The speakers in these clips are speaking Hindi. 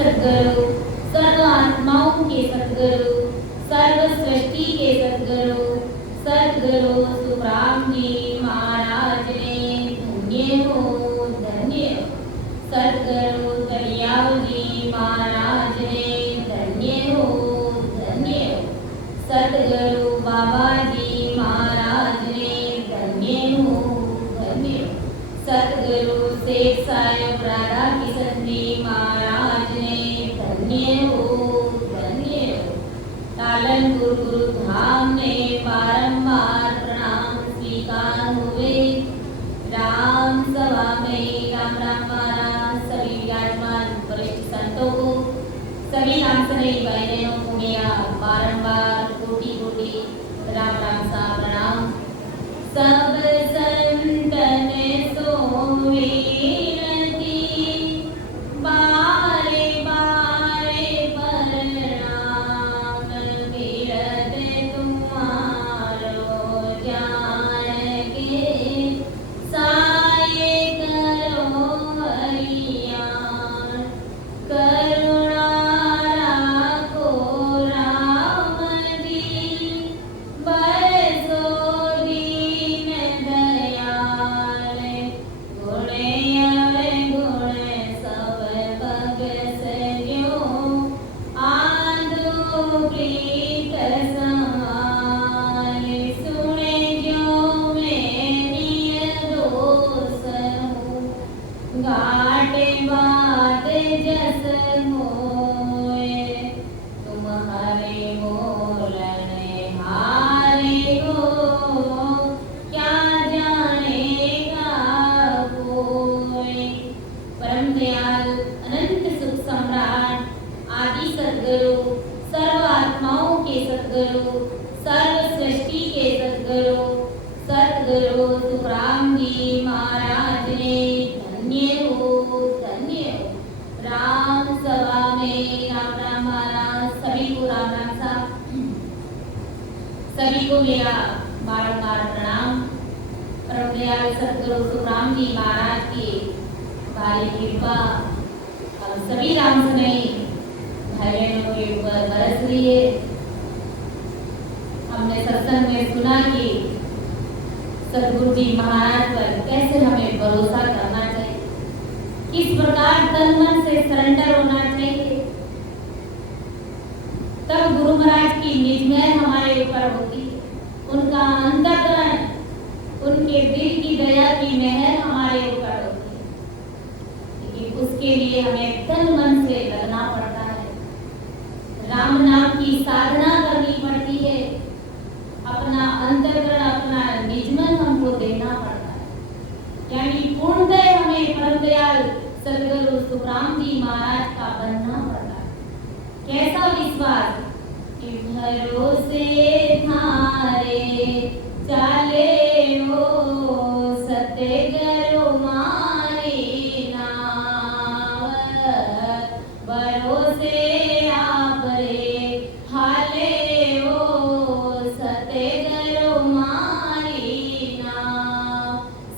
सद्गुरु, सर्व आत्माओं के सद्गुरु, सर्व सृष्टि के सद्गुरु, सद्गुरु सुखराम जी महाराज ने धन्य हो धन्य हो। सद्गुरु दरियाव जी महाराज ने धन्य हो धन्य हो। सद्गुरु बाबा जी महाराज ने धन्य हो धन्य हो। सद्गुरु शेख साहेब राधा किशन जी महाराज ने धन्य हो धन्य हो। पालनपुर गुरु धाम में बारंबार प्रणाम स्वीकार हुए। राम सभा में राम राम महाराज सभी विराजमान वरिष्ठ संतों को, सभी नामसने बहनों को मेरा बारंबार कोटि कोटि राम राम सा प्रणाम। सब संतन सोवे सभी को मेरा बारंबार प्रणाम। परम दयाल सद्गुरु सुखराम जी महाराज की भारी कृपा हम सभी राम सुने भाई बहनों के ऊपर बरस रही है। हमने सत्संग में सुना कि सद्गुरु जी महाराज पर कैसे हमें भरोसा करना चाहिए, किस प्रकार तन मन से सरेंडर होना चाहिए, तब गुरु महाराज की निज महर हमारे ऊपर होती है। उनका अंतःकरण, उनके दिल की दया की महर हमारे ऊपर होती है। लेकिन उसके लिए हमें तन मन से लगना पड़ता है, राम नाम की साधना करनी पड़ती है, अपना अंतःकरण, अपना निज मन हमको देना पड़ता है। यानी पूर्णतः हमें परम दयाल सद्गुरु सुखराम जी महाराज का बनना पड़ता है। कैसा विश्वास कि भरोसे थारे चाले हो सतगुरु मारे नाव, भरोसे आप रे हाले हो सतगुरु मारी नाव,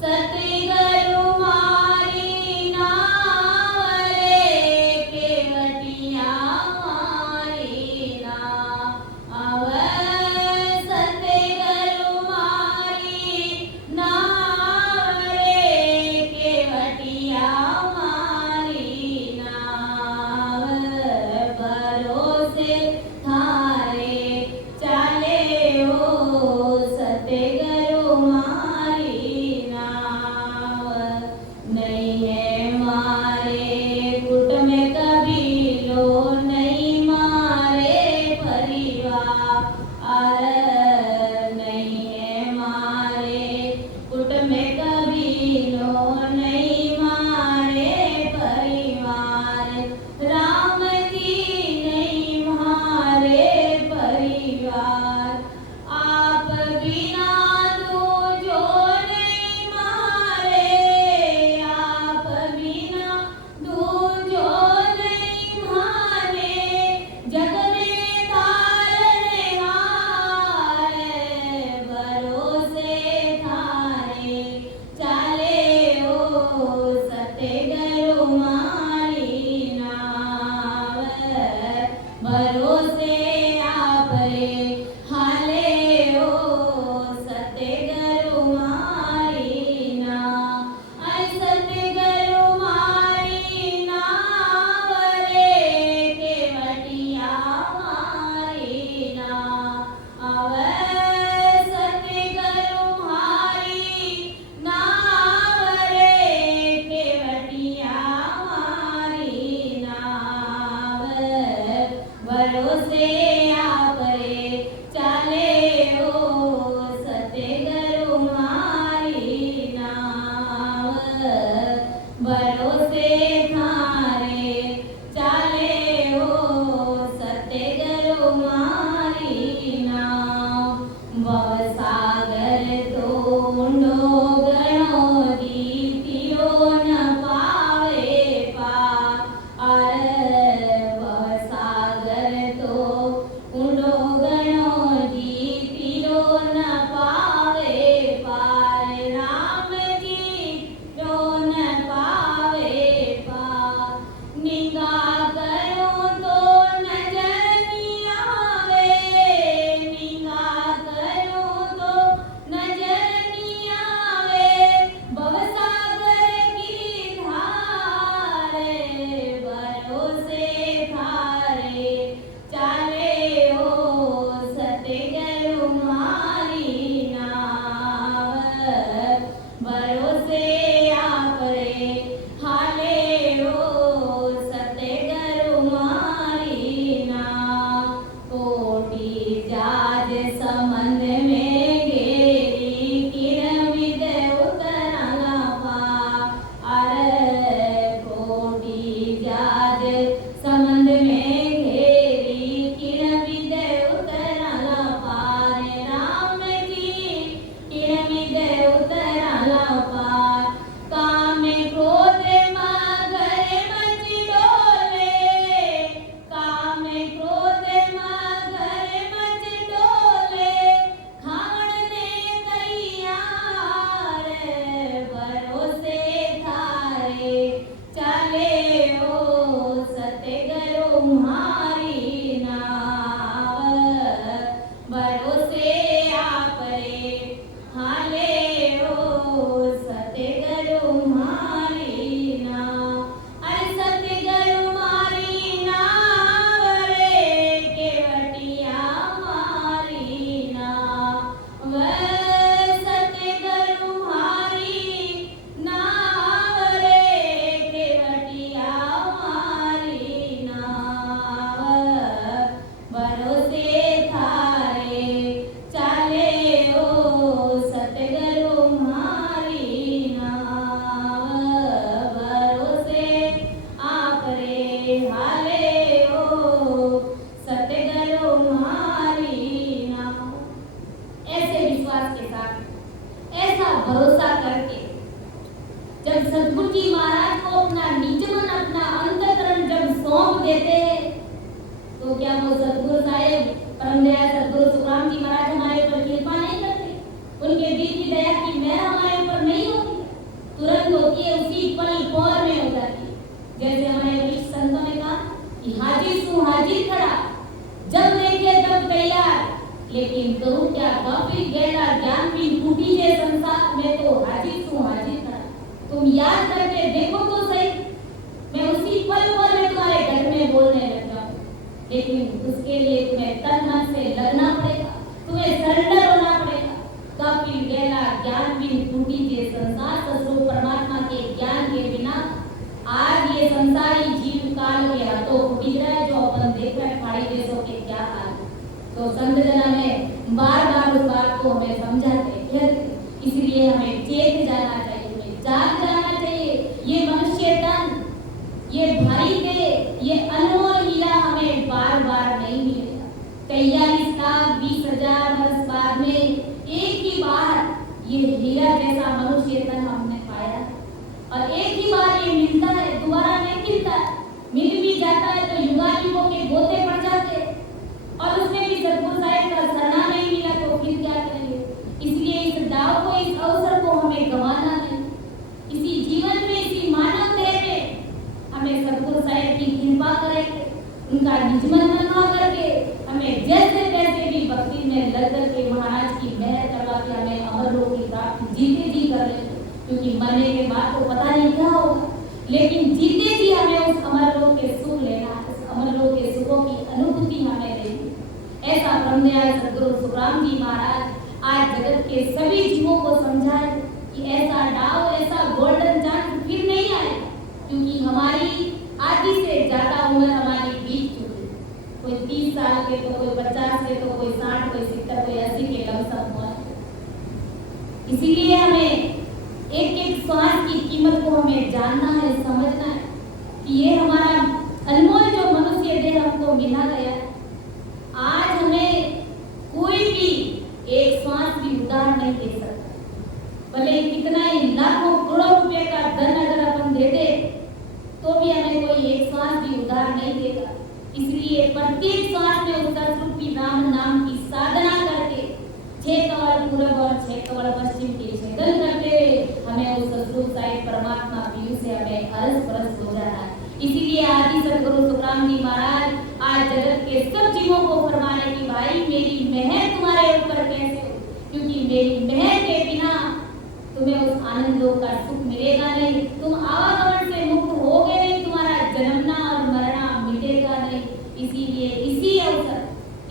सतगुरु मारी नाव रे केवटिया मारी नाव, अव सतगुरु मारी भरोसे आपरे हाले ओ सतेगरु मारी ना अरे सतेगरु मारी नावरे केवटिया मारी ना अवे सतेगरु मारी नावरे केवटिया मारी नावे भरोसे आपरे चाले ओ सतेगरु मारी नाव भरोसे थारे चाले ओ सतेगरु मारी नाव भवसागर तो ऊंडो घणो दीपियो न पावे पार अरे भवसागर तो ऊंडो घणो दीपियो न पावे पार राम जी जो न पावे पार निगाह करो तो नजर नहीं आवे निगाह करो तो नजर नहीं आवे भवसागर की धार भरोसे थारे चाले ओ सतेगरु मारी नाव भरोसे आपरे हाले ओ सतेगरु मारी नाव कोटि जाज समंद में घेरी किरमिद उतरला पार अरे कोटि जाज समंद में घेरी किरमिद उतरला पार राम जी किरमिद उतरला पार काम क्रोध मगर मच डोले काम क्रोध मगर मच डोले खावण ने तैयार भरोसे थारे चाले ओ सतेगरु मारी नाव भरोसे आपरे हाले ओ सतेगरु मारी नाव अरे सतेगरु मारी नाव रे केवटिया मारी नाव सतेगरु मारी नाव रे केवटिया मारी नाव भरोसे थारे चाले ओ सतेगरु मारी नाव भरोसे आपरे हाले ओ सतेगरु मारी नाव ऐसे विश्वास के साथ ऐसा भरोसा करके जब सदगुरु जी महाराज को अपना निज मन अपना अंतःकरण जब सौंप देते हैं तो क्या वो सदगुरु साहेब परम दया सदगुरु सुखराम जी महाराज हमारे ऊपर कृपा नहीं करते उनके दिल की दया की मेहर हमारे ऊपर नहीं होती तुरंत होती है उसी पल पौर में हो जाती है जैसे हमारे वरिष्ठ संतों ने कहा कि हाजिर सु हाजिर खड़ा जब देखे तब तैयार लेकिन करूं क्या गाफिल गैला ज्ञान भी टूटी है संसार में तो हाजिर सु हाजिर खड़ा तुम याद करके देखो तो सही मैं उसी पल में तुम्हारे घर में बोलने लग जाऊं लेकिन उसके लिए तुम्हें तन मन से लगना पड़ेगा तुम्हें सरेंडर होना पड़ेगा गाफिल गैला ज्ञान भी टूटी है संसार ससुर परमात्मा के ज्ञान के बिना आज ये संसारी जीव काल के हाथों फूटी रहा है जो अपन देख रहे पहाड़ी देशों के क्या हाल तो संत जना में बार बार उस बात को हमें समझाते कहते इसलिए हमें चेत जाना चाहिए हमें जाग जाना चाहिए ये मनुष्य तन ये भारी दे ये अनमोल हीरा हमें बार बार नहीं मिलेगा 43,20,000 वर्ष बाद में एक ही बार ये हीरा जैसा मनुष्य तन हमने पाया और एक ही बार ये मिलता है दोबारा नहीं मिलता मिल भी जाता है तो युगायुगों के गोते पड़ जाते और उसमें भी सदगुरु साहिब का सरना नहीं मिला तो फिर क्या करेंगे इसलिए इस दाव को इस अवसर को हमें गंवाना नहीं इसी जीवन में इसी मानव देह में हमें सदगुरु साहिब की कृपा करें उनका निजमन दुश्मन बनवा करके हमें जैसे तैसे भी भक्ति में लग करके महाराज की मेहर करवा के हमें अमर लोक की प्राप्ति जीते जी कर ले, क्योंकि मरने के बाद तो पता नहीं क्या होगा, लेकिन जीते जी हमें उस अमर लोक के सुख लेना, उस अमर लोक के सुखों की अनुभूति हमें लेनी। ऐसा ब्रह्मदयाल सद्गुरु सुखराम जी महाराज आज जगत के सभी जीवों को समझाए कि ऐसा डाव, ऐसा गोल्डन चांस फिर नहीं आएगा, क्योंकि हमारी आधी से ज्यादा उम्र हमारी बीत चुकी है। कोई 30 साल के, तो कोई 50 के, तो कोई 60, कोई 70, कोई 80 के लमसम हुआ। इसीलिए हमें एक एक श्वास की कीमत को हमें जानना है, समझना है कि ये हमारा अनमोल जो मनुष्य देह हमको मिला गया है, आज हमें कोई भी एक श्वास भी उधार नहीं दे सकता। भले कितना ही लाखों करोड़ों रुपए का धन अगर अपन दे दे तो भी हमें कोई एक श्वास भी उधार नहीं देगा। इसलिए प्रत्येक श्वास में उस सतरूपी राम नाम की साधना करके 6 कवल पूर्व और 6 कवल पश्चिम के छेदन करते हुए हमें उस सतरूप साहिब परमात्मा पीयू से हमें अरस परस हो जाना है। इसीलिए आदि सद्गुरु सुखराम जी महाराज आज जगत के सब जीवों को फरमाने की भाई मेरी मेहर तुम्हारे ऊपर कैसे हो, क्योंकि मेरी मेहर के बिना तुम्हें उस आनंद लोक का सुख मिलेगा नहीं, तुम आवागमन से मुक्त होगे नहीं, तुम्हारा जन्मना और मरना मिटेगा नहीं। इसीलिए इसी अवसर,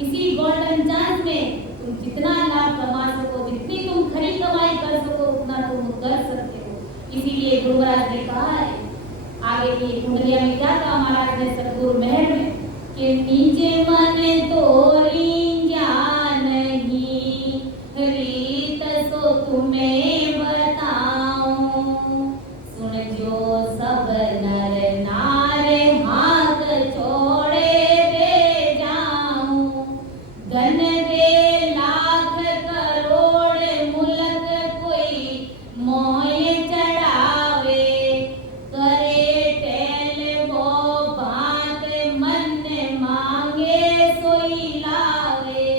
इसी गोल्डन चांस में तुम जितना लाभ कमा सको, जितनी तुम खरी कमाई कर सको, उतना तुम कर सकते हो। इसीलिए गुरु महाराज ने कहा है आगे की कुंडलिया में, क्या कहा महाराज ने सतगुरु महल में, कि नीचे मन तोरी ज्ञान नहीं, रीत सो तुम्हें बताऊं, सुन जो सब नर नार हाथ छोड़े दे जाऊं, धन दे लाख करोड़ मुल्क कोई मोह चढ़ावे, करे टेल वो बात मन मांगे सोई लावे,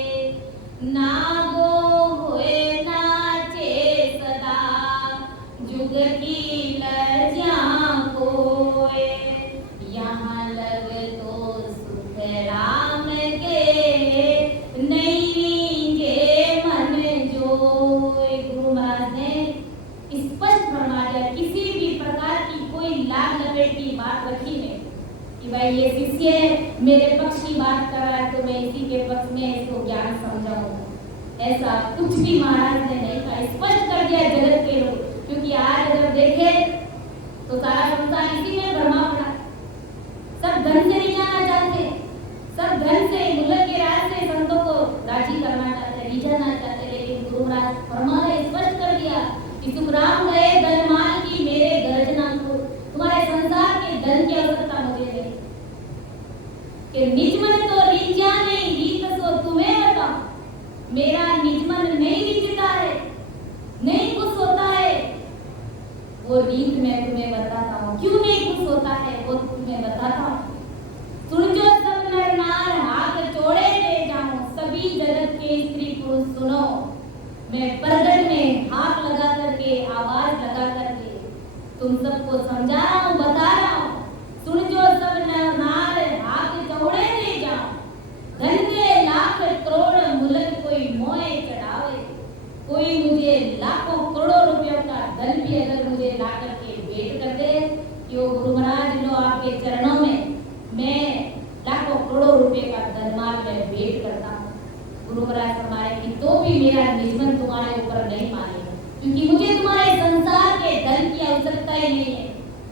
नागो हुए नाचे सदा जुग की लज्जा कोय, यहाँ लग तो सुख राम के नहीं गे मन जोय। गुरु महाराज ने स्पष्ट फरमा दिया, किसी भी प्रकार की कोई लाभ लपेट की बात रखी है कि भाई ये शिष्य मेरे पक्ष की बात कर रहा है तो मैं इसी के पक्ष में इसको ज्ञान समझाऊंगा, ऐसा कुछ भी महाराज ने नहीं कहा। स्पष्ट कर दिया जगत के लोग, क्योंकि आज अगर देखे तो सारा संसार इसी में भरमा पड़ा, सब धन से नहीं जाना चाहते, सब धन से मुल्क के राज से संतों को राजी करना चाहते, रिझाना चाहते, लेकिन गुरु महाराज फरमा ने स्पष्ट कर दिया कि सुखराम गए धन माल की मेरे गर्जना को, तुम्हारे संसार के धन की आवश्यकता मुझे नहीं, कि निज मन तो रीझा नहीं, रीत सो तुम्हें बता, मेरा निज मन नहीं रीझता है, नहीं खुश होता है, वो रीत मैं तुम्हें बताता हूँ। क्यों नहीं खुश होता है वो तुम्हें बताता हूँ। सुन जो सब नर नार हाथ जोड़े दे जाऊं, सभी जगत के स्त्री पुरुष सुनो, मैं परगट में हाथ लगा करके, आवाज लगा करके तुम सबको समझा रहा हूँ, बता रहा हूँ। सुन जो सब नर नार हाथ जोड़े दे जाऊं, धन दे लाख करोड़ मुल्क कोई मोह चढ़ावे, कोई मुझे लाखों करोड़ों रुपयों का धन भी अगर मुझे ला करके भेंट कर दे कि वो गुरु महाराज लो आपके चरणों में मैं लाखों करोड़ों रुपए का धनमाल में भेंट करता हूँ, गुरु महाराज फरमाए कि तो भी मेरा निजमन तुम्हारे ऊपर नहीं मानेगा, क्योंकि मुझे तुम्हारे संसार के धन की आवश्यकता ही नहीं है,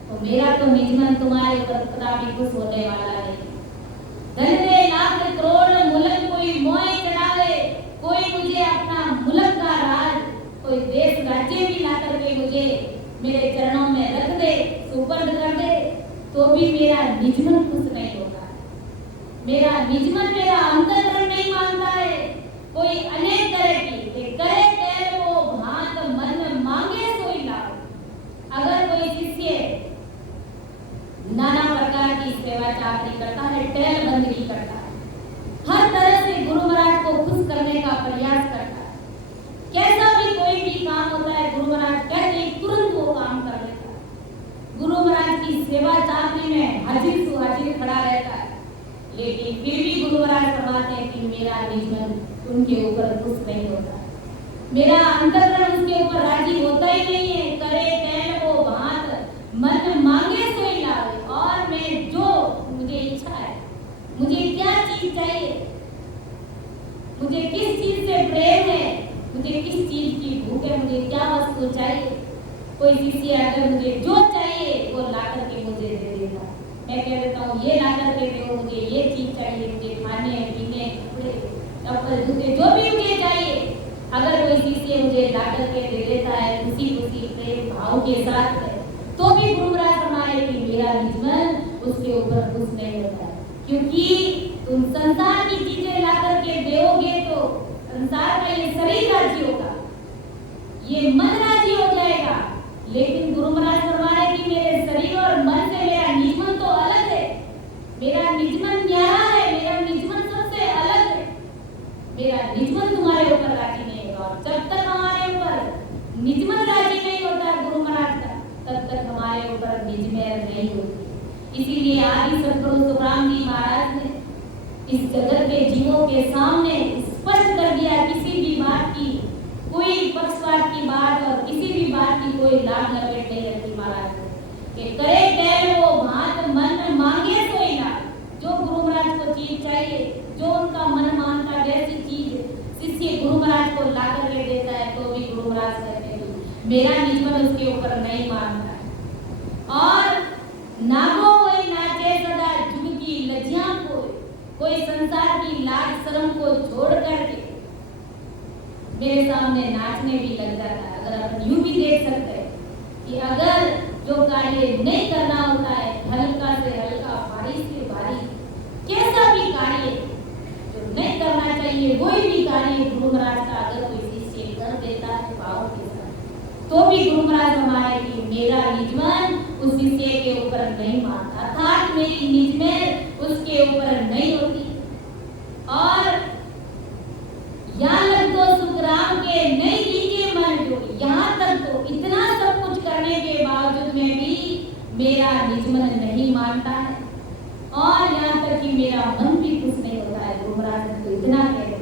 तो मेरा तो निजमन तुम्हारे ऊपर कदापि खुश होने वाला नहीं। धन दे लाख करोड़ मुल्क कोई मोह चढ़ावे, कोई मुझे अपना मुल्क का राज, कोई देश राज्य भी ला करके मुझे मेरे चरणों में रख दे, सुपर्द कर दे, तो भी मेरा निजमन खुश नहीं होता है, मेरा निजमन मेरा अंतःकरण नहीं मानता है। कोई अनेक तरह की करे तेल वो भांत मन मांगे सोई लाओ। अगर कोई शिष्य नाना प्रकार की सेवा चाकरी करता है, टेल बंदगी करता है, हर तरह से गुरु महाराज को खुश करने का प्रयास करता है, कैसा भी कोई भी काम होता है गुरु महाराज कहते ही तुरंत वो काम कर लेता है, गुरु महाराज की सेवा चाकरी में हाजिर सुहाजिर खड़ा रहता है, लेकिन फिर भी कि मेरा निज मन उनके ऊपर खुश नहीं होता, मेरा अंतःकरण उसके ऊपर राजी होता ही नहीं है। करे तैन वो भांत मन मांगे सोई लावे। और मैं जो मुझे इच्छा है, मुझे क्या चीज चाहिए, मुझे किस चीज से प्रेम है, मुझे किस चीज की भूख है, मुझे क्या वस्तु चाहिए, कोई शिष्य अगर मुझे जो चाहिए वो ला करके मुझे दे देता। मैं कह देता हूँ ये ला करके दो, मुझे ये चीज चाहिए, मुझे खाने पीने कपड़े चप्पल जूते जो भी मुझे चाहिए। अगर कोई शिष्य मुझे ला करके दे देता है खुशी खुशी प्रेम भाव के साथ में, तो भी गुरु महाराज फरमाए कि मेरा निज मन उसके ऊपर खुश नहीं होता है। क्योंकि तुम संसार की चीजें ला करके दोगे तो संसार का ये शरीर राजी होगा, ये मन राजी हो जाएगा। लेकिन गुरु महाराज फरमाए कि मेरे शरीर और मन से मेरा निज मन तो अलग है, मेरा निज मन न्यारा है, मेरा निज मन सबसे अलग है। मेरा निज मन तुम्हारे ऊपर राजी नहीं होगा। और जब तक हमारे ऊपर निज मन राजी नहीं होता गुरु महाराज का, तब तक हमारे ऊपर निज मेहर नहीं होती। इसीलिए आदि सद्गुरु सुखराम जी महाराज ने इस जगत के जीवों के सामने स्पष्ट कर दिया, किसी भी बात की कोई पक्षपात की बात और किसी भी बात की कोई लाभ लपेट नहीं रखी महाराज ने। कि करे तैन वो भांत मन मांगे सोई ना। जो गुरु महाराज को चीज चाहिए, जो उनका मन मानता जैसी चीज शिष्य गुरु महाराज को ला करके देता है, तो भी गुरु महाराज कहते हैं मेरा निज मन उसके ऊपर नहीं मानता है। और नागो कोई नाचे सदा जुग की लज्जा कोई संसार की लाज शर्म को छोड़ करके मेरे सामने नाचने भी लग जाता है। अगर अपन यूं भी देख सकते हैं कि अगर जो कार्य नहीं करना होता है, हल्का से हल्का भारी से भारी कैसा भी कार्य जो नहीं करना चाहिए, कोई भी कार्य गुरु महाराज का अगर कोई शिष्य कर देता है भाव के साथ, तो भी गुरु महाराज हमारे कि मेरा निज मन उस शिष्य के ऊपर नहीं मानता, अर्थात मेरी निज में उसके ऊपर नहीं होती। और यहाँ लग दो सुखराम के नहीं लीजिए मन जोड़ी। यहाँ तक तो इतना सब कुछ करने के बावजूद में भी मेरा निज मन नहीं मानता है, और यहाँ तक कि मेरा मन भी खुश नहीं होता है। गुरु महाराज ने तो इतना कह दिया,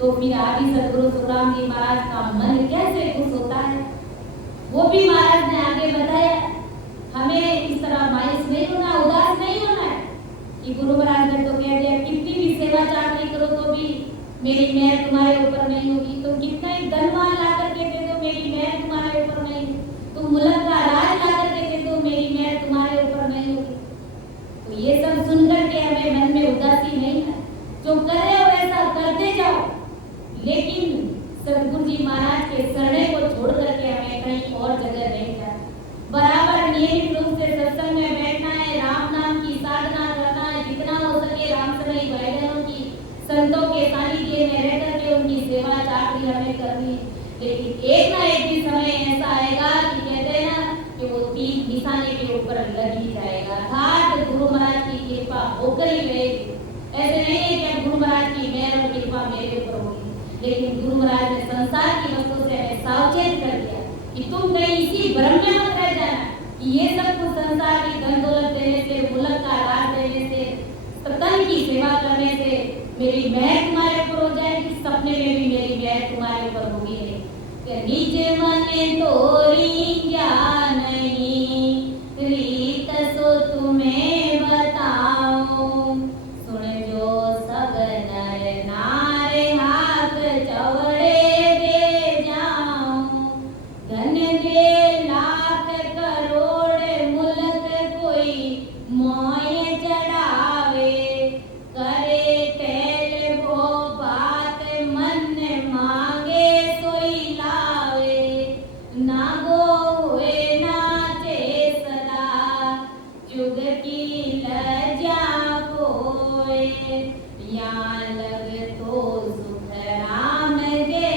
तो फिर आदि सद्गुरु सुखराम जी महाराज का मन कैसे खुश होता है, वो भी महाराज ने आगे बताया। हमें इस तरह मायूस नहीं होना, उदास नहीं होना है कि गुरु महाराज ने तो कह दिया कितनी भी सेवा चाकरी करो तो भी मेरी मेहर तुम्हारे ऊपर नहीं होगी। तुम कितना ही धनवान ला करके दे दो, मेरी मेहर तुम्हारे ऊपर नहीं होगी। तुम मुल्क का राज ला करके दे दो, मेरी मेहर तुम्हारे ऊपर नहीं होगी। तो ये सब सुनकर के हमें मन में उदासी नहीं है, जो कर रहे हो ऐसा करते जाओ, लेकिन सद्गुरु जी महाराज के शरणे को छोड़ करके हमें कहीं और जगह नहीं जाना। बराबर नियमित रूप से सत्संग में बैठना है, राम नाम की साधना करना है, जितना हो सके रामसरई भाईजानों की संतों के सानिध्य में रह करके उनकी सेवा चाकरी हमें करनी है। लेकिन एक ना एक भी समय ऐसा आएगा कि कहते हैं ना कि वो तीर निशाने के ऊपर लग ही जाएगा, अर्थात गुरु महाराज की कृपा होकर ही रहेगी। ऐसे नहीं है कि गुरु महाराज की मेहर और कृपा मेरे ऊपर होगी, लेकिन गुरु महाराज ने संसार की वस्तु से हमें सावचेत कर दिया कि तुम कहीं इसी भ्रम में मत रह जाना कि ये सब कुछ संसार की धन दौलत देने से, मुल्क का राज देने से, तन की सेवा करने से मेरी मेहर तुम्हारे ऊपर हो जाएगी। सपने में भी मेरी मेहर तुम्हारे ऊपर होगी नहीं। निज मन तोरी ज्ञान नहीं, रीत सो तुम्हें बताओ, सुन जो सब नर नारे हाथ चौड़े दे जाऊं, धन दे लाख करोड़ मुल्क कोई मोय चढ़ावे, करे तेल वो बात मन मांगे सोई लावे, नागो हुए नाचे सदा जुग की लज्जा कोय, यहाँ लग तो सुख राम गे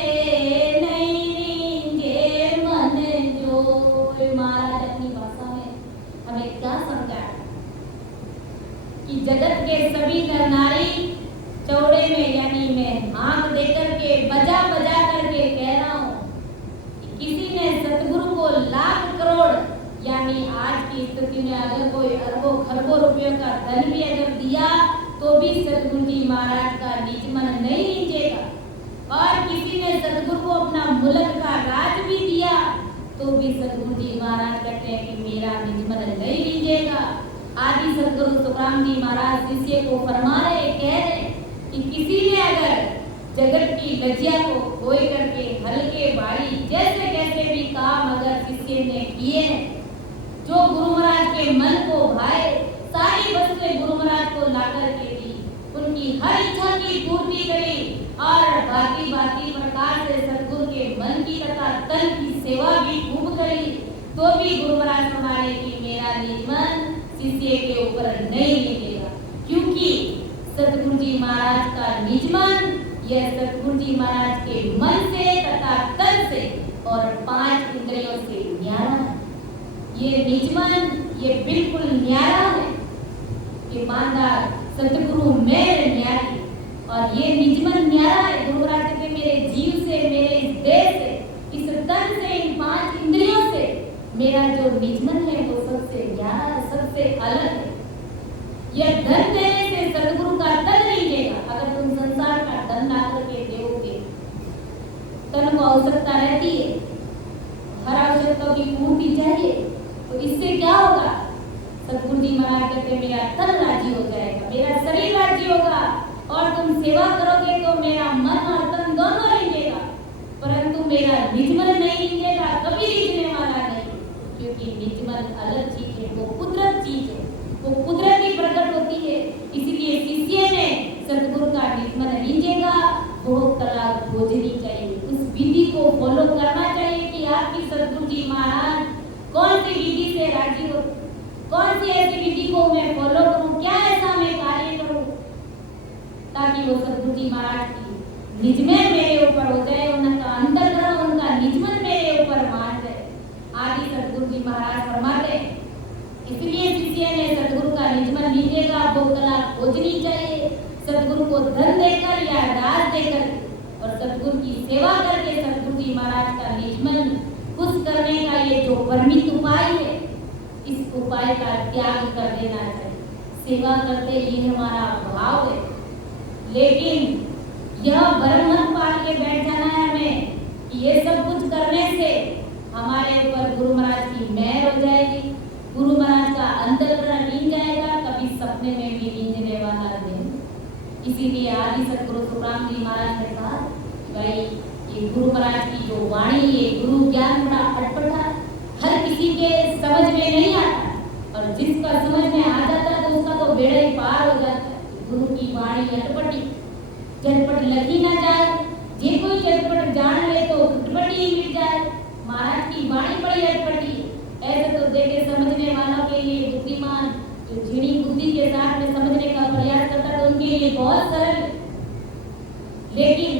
नहीं रींगे मन जोय। महाराज अपनी भाषा में हमें क्या समझाया कि जगत के सभी नर नारी चौड़े में, यानी मैं आंख देकर के बजा बजा करके कह रहा हूँ कि किसी ने सतगुरु को लाख करोड़, यानी आज की स्थिति में अगर कोई अरबों खरबों रुपयों का धन भी अगर दिया, तो भी सतगुरु जी महाराज का निज मन नहीं लीजेगा। और किसी ने सतगुरु को अपना मुल्क का राज भी दिया तो भी सतगुरु जी महाराज कहते हैं कि मेरा निज मन नहीं लीजेगा। आदि सतगुरु सुखराम जी महाराज शिष्य को फरमा रहे, कह रहे कि किसी ने अगर जगत की लज्जा को खोए करके हल्के भारी जैसे कैसे भी काम अगर शिष्य ने किए हैं, जो गुरु महाराज के मन को भाए, सारी वस्तुएं गुरु महाराज को लाकर के दी, उनकी हर इच्छा की पूर्ति करी और बाकी बाकी प्रकार से सतगुरु के मन की तथा तन की सेवा भी खूब करी, तो भी गुरु महाराज फरमाए कि मेरा निज मन शिष्य के ऊपर नहीं लीजेगा। क्योंकि सतगुरु जी महाराज का निज मन यह सतगुरु जी महाराज के मन से तथा तन से और 5 इंद्रियों से न्यारा है। ये निज मन ये बिल्कुल न्यारा है कि मानदा सतगुरु मेरे न्यारी, और ये निज मन न्यारा है। गुरु महाराज के मेरे जीव से, मेरे इस देह से, इस तन से, इन 5 इंद्रियों से मेरा जो निज मन है वो सबसे न्यारा, सबसे अलग है। यह धन देने से सतगुरु का तन नहीं देगा। अगर तुम संसार का धन ला करके दोगे, तन को आवश्यकता रहती है, हर आवश्यकता की पूर्ति चाहिए, तो इससे क्या होगा? सतगुरु जी महाराज कहते मेरा तन राजी हो जाएगा, मेरा शरीर राजी होगा, और तुम सेवा करोगे तो मेरा मन और तन दोनों लीजेगा, परंतु मेरा निज मन नहीं लीजेगा, कभी लीजने वाला नहीं। क्योंकि निज मन अलग चीज है, वो कुदरत चीज है, वो कुदरत ही प्रकट होती है। इसलिए शिष्य ने सतगुरु का निज मन लीजेगा, वो कला खोजनी चाहिए, उस विधि को फॉलो करना चाहिए कि आपकी सतगुरु जी महाराज कौन सी विधि से राजी हो, कौन सी ऐसी विधि को मैं फॉलो करूं, क्या ऐसा मैं कार्य करूं ताकि वो सतगुरु जी महाराज की निज में मेरे ऊपर हो जाए, उनका अंतर्ग्रह, उनका निज मन मेरे ऊपर मान जाए। आदि सतगुरु जी महाराज फरमाते, इसलिए शिष्य ने सतगुरु का निज मन लीजेगा, वो कला खोजनी चाहिए, सतगुरु को धन देकर या राज देकर, और सतगुरु की सेवा करके सतगुरु जी महाराज का निज मन खुश करने का ये जो परमित उपाय है, इस उपाय का त्याग कर देना चाहिए। सेवा करते ये हमारा भाव है, लेकिन यह भ्रम मत पाल के बैठ जाना है हमें कि ये सब कुछ करने से हमारे ऊपर गुरु महाराज की मेहर हो जाएगी, गुरु महाराज का अंतर्ग्रह लीन जाएगा, कभी सपने में भी लीनने वाला नहीं। इसीलिए आदि सतगुरु सुखराम जी महाराज ने कहा, भाई ये गुरु महाराज की जो वाणी है, गुरु ज्ञान बड़ा अटपटा, हर किसी के समझ में नहीं आता, और जिसका समझ में आ जाता है तो उसका तो बेड़ा ही पार हो जाता है। गुरु की वाणी अटपटी, झटपट लगी ना जाए, जे कोई झटपट जान ले तो झटपट ही मिल जाए। महाराज की वाणी बड़ी अटपटी है, ऐसे तो देखे समझने वालों के लिए बुद्धिमान जो झीणी बुद्धि के साथ में समझने का प्रयास करता है तो उनके लिए बहुत सरल, लेकिन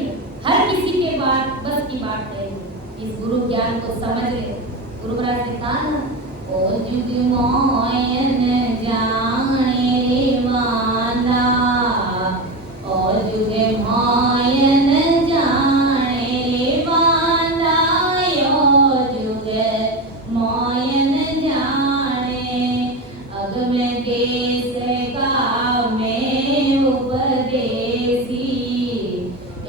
हर किसी के बात बस की बात है इस गुरु ज्ञान को समझ ले। गुरु महाराज ने कहा ना, ओ जुग मोयन जाने रे माना, ओ जुग मोयन जाने रे माना, ओ जुग मोयन जाने, अगम देश का मैं उपदेसी,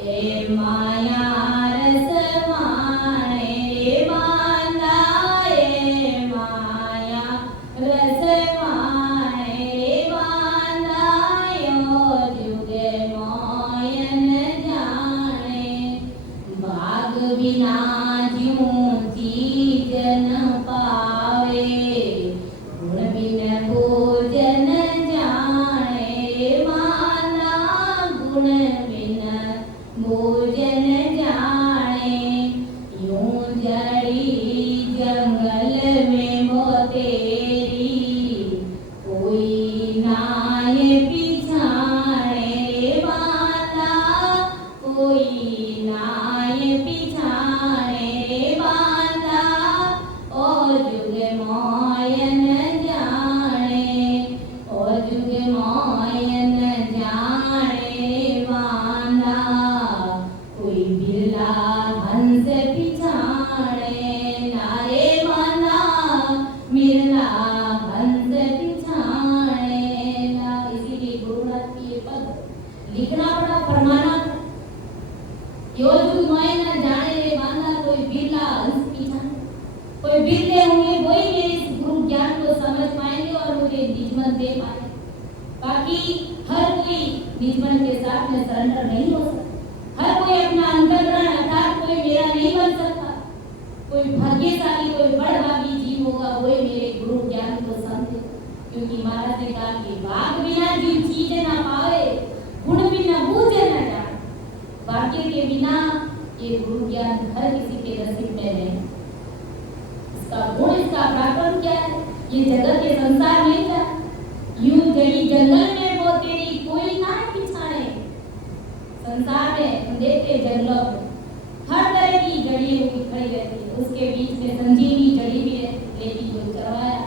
ए माया रस माने रे माना, ए माया रस माने रे माना, यो जुग मोयन जाने, भाग बिना ज्यों चीज न पावे, गुण बिन भोजन जाने रे माना, गुण बिन भोजन जाने, यूं जड़ी जंगल में मोतेरी, कोई नाय पिछाने रे माता, कोई नाय पिछाने रे माता, ओ जुग मोयन जाने, ओ जुग मोयन जाने माना, कोई बिल्ला हंस पिछाड़े नारे माना, मिर्ला हंस पिछाड़े ना। इसीलिए गुरुनाथ की ये पद लिख इतना बड़ा फरमाना योजु माय न जाने रे बांधा कोई बिरला हंस पीछा कोई बिरले होंगे वही मेरे इस गुरु ज्ञान को समझ पाएंगे और मुझे निजमन दे पाएंगे। बाकी हर कोई निजमन के साथ में सरेंडर नहीं हो सकता। हर कोई अपना अंतर्ग्रहण अर्थात कोई मेरा नहीं बन सकता। कोई भाग्यशाली कोई बड़भागी जीव होगा वही मेरे गुरु ज्ञान को समझे। क्योंकि महाराज ने कहा कि भाग बिना जीव चीज ना पावे, गुण बिना बूझे ना जाने। भाग्य के बिना ये गुरु ज्ञान हर किसी के नसीब में नहीं। इसका गुण इसका पराक्रम क्या है? ये जगत के संसार में क्या यूं जड़ी जंगल में वो तेरी कोई ना पिछाड़े। संसार में हम देखते जंगलों में हर तरह की जड़ी हुई खड़ी रहती है, उसके बीच में संजीवनी जड़ी भी रहती। लेकिन जो चरवाया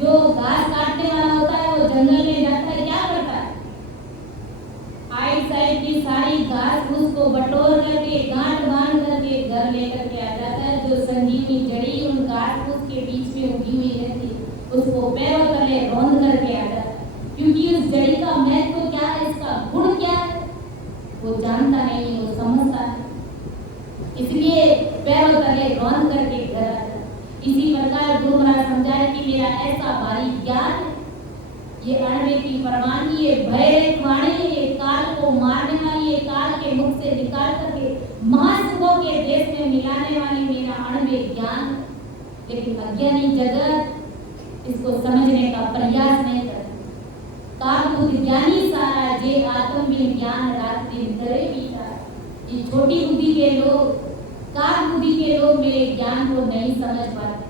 जो घास काटने वाला होता है वो जंगल में जाता है, क्या करता है? आइट साइड की सारी घास फूस को बटोर करके गांठ बांध करके घर लेकर के आ जाता है। जो संजीवनी जड़ी उन घास फूस के बीच में उगी हुई रहती है उसको पैरों तले रौंद करके आ जाता है। क्योंकि उस जड़ी का महत्व क्या है, इसका गुण क्या है वो जानता नहीं, वो समझता है, इसलिए पैरों तले रौंद करके घर आ जाता है। इसी प्रकार गुरु महाराज समझाए कि मेरा ऐसा भारी ज्ञान है, ये अणवे की परवानगी, ये भय वाणी, ये काल को मारने वाली, ये काल के मुख से निकाल करके महासुखों के देश में मिलाने वाली मेरा अणवे ज्ञान। लेकिन अज्ञानी जगत इसको समझने का प्रयास नहीं करता। काल बुद्धि ज्ञानी सारा जे आत्म बिन ज्ञान रात दिन करे बीता। ये छोटी बुद्धि के लोग, काल बुद्धि के लोग मेरे ज्ञान को नहीं समझ पाते।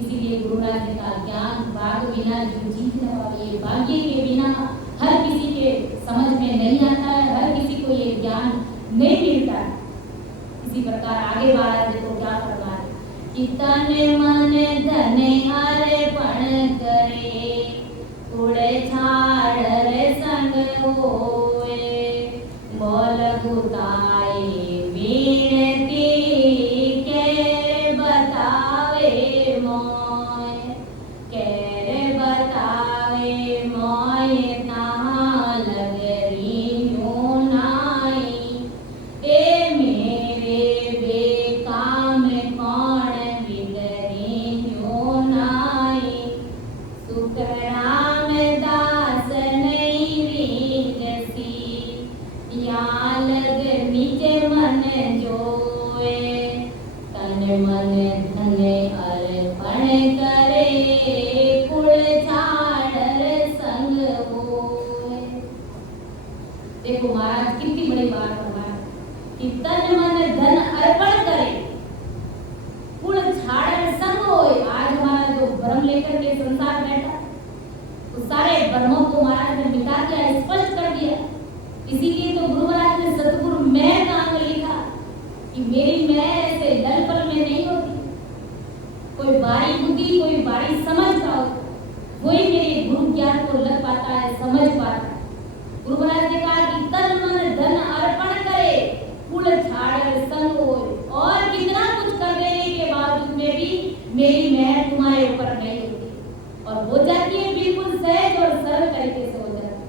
इसीलिए गुरु महाराज ने कहा ज्ञान भाग बिना जीव जीत न पावे। ये भाग्य के बिना हर किसी के समझ में नहीं आता है, हर किसी को ये ज्ञान नहीं मिलता है। इसी प्रकार आगे महाराज देखो क्या करना है कि तन मन धन आरे पण करे उड़े छाड़ रे संग होए बोल गुताए वीरती के बतावे मोय के बतावे मोय ताहा लगरी न्यू नाई ए मेरे बेकाम कौन बिगरी न्यू नाई सुख राम दास नहीं रीगसी या लग निज मन जोए तन मन धन अर्पण करे कुल छाड़ संग होए। देखो महाराज कितनी बड़ी बात फरमाया कि तन मन धन अर्पण करे कुल छाड़ संग होए। आज हमारा जो भ्रम लेकर के संसार बैठा तो सारे भ्रमों को महाराज ने मिटा दिया, स्पष्ट कर दिया। इसीलिए तो गुरु महाराज ने सतगुरु मैं नाम लिखा कि मेरी मैं ऐसे दल पर में नहीं होती। कोई बारी बुद्धि कोई बारी समझ का हो वही मेरे गुरु ज्ञान को लग पाता है, समझ पाता है। गुरु महाराज ने कहा कि तन मन धन अर्पण करे कुल छाड़ संग होए। और कितना कुछ कर देने के बावजूद में भी मेरी मैं तुम्हारे ऊपर नहीं होती और हो जाती है बिल्कुल सहज और सरल तरीके से हो जाती है।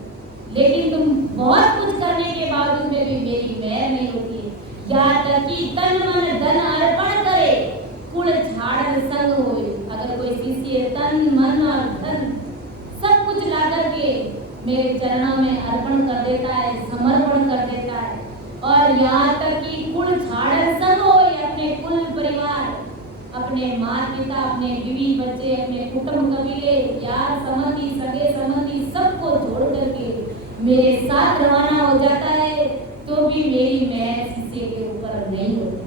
लेकिन तुम बहुत कुछ करने के बावजूद में भी मेरी मैं नहीं होती है। यहाँ तक कि तन मन धन अर्पण करे कुल छाड़ संग होए। अगर कोई शिष्य तन मन और धन सब कुछ ला करके मेरे चरणों में अर्पण कर देता है, समर्पण कर देता है और यहाँ तक कि कुल छाड़ संग होए, अपने कुल परिवार, अपने माता पिता, अपने बीवी बच्चे, अपने कुटुंब कबीले, यार संबंधी सगे संबंधी सबको छोड़ करके मेरे साथ रवाना हो जाता है तो भी मेरी मैं शिष्य के ऊपर नहीं होती।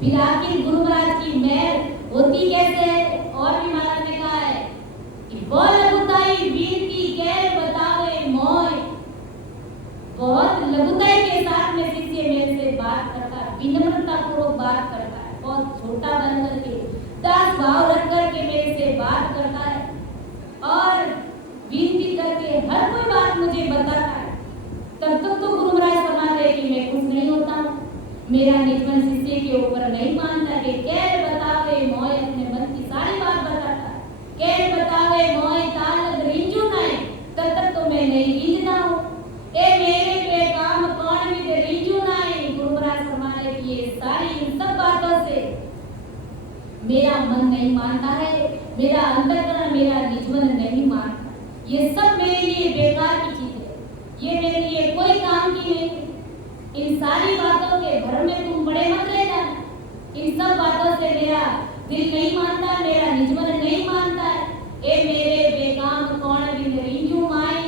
फिर आखिर गुरु महाराज की मैं होती कैसे है? और भी महाराज ने कहा है कि बोल लघुताई वीर की गैर बतावे मोय। बहुत लघुताई के साथ में शिष्य मेरे से बात करता है, विनम्रता पूर्वक बात करता है, बहुत छोटा बन करके दास भाव रख करके मेरे से बात करता है और विनती करके हर कोई बात मुझे बताता है। तब तक तो गुरु महाराज फरमाते हैं कि मैं खुश नहीं होता हूँ। मेरा निजमन शिष्य के ऊपर नहीं मानता कि कैर बतावे मोय, अपने मन की सारी बात बताता है। कैर बतावे मोय ताल रिंजू नहीं, तब तक तो मैं नहीं रिंजना हूँ। ए मेरे पे काम मानता है, मेरा अंतःकरण, मेरा निज मन नहीं मानता, ये सब मेरे लिए बेकार की चीज है, ये मेरे लिए कोई काम की नहीं। इन सारी बातों के भ्रम में तुम बड़े मत रह जाना। इन सब बातों से मेरा दिल नहीं मानता, मेरा निज मन नहीं मानता है। ए मेरे बेकाम कौन बिन रींजू माई,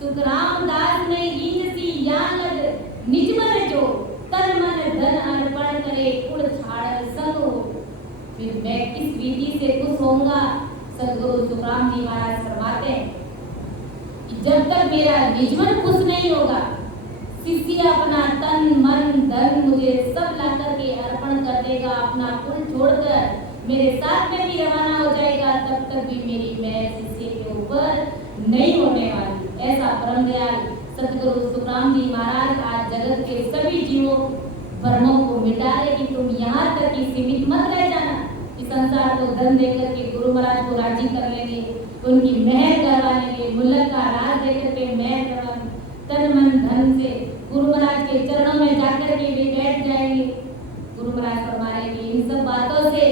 सुख रामदास ने रींज सी यान लग, निज मन जो तन मन धन अर्पण करे, कुल छाड़ संग हो। फिर मैं किस विधि से खुश होऊंगा? सदगुरु सुखराम जी महाराज फरमाते हैं कि जब तक मेरा निज मन खुश नहीं होगा, शिष्य अपना तन मन धन मुझे सब ला करके अर्पण कर देगा, अपना कुल छोड़कर मेरे साथ में भी रवाना हो जाएगा, तब तक भी मेरी मैं शिष्य के ऊपर नहीं होने वाली। ऐसा परम दयाल सदगुरु सुखराम जी महाराज आज जगत के सभी जीवों भ्रमों को मिटा रहे कि तुम यहाँ तक ही सीमित मत रह जाना कि संसार को धन देकर के गुरु महाराज को राजी कर लेंगे, उनकी मेहर करवा लेंगे, मुल्क का राज देकर के मेहर करवा, तन मन धन से गुरु महाराज के चरणों में जाकर के भी बैठ जाएंगे। गुरु महाराज फरमा रहे कि इन सब बातों से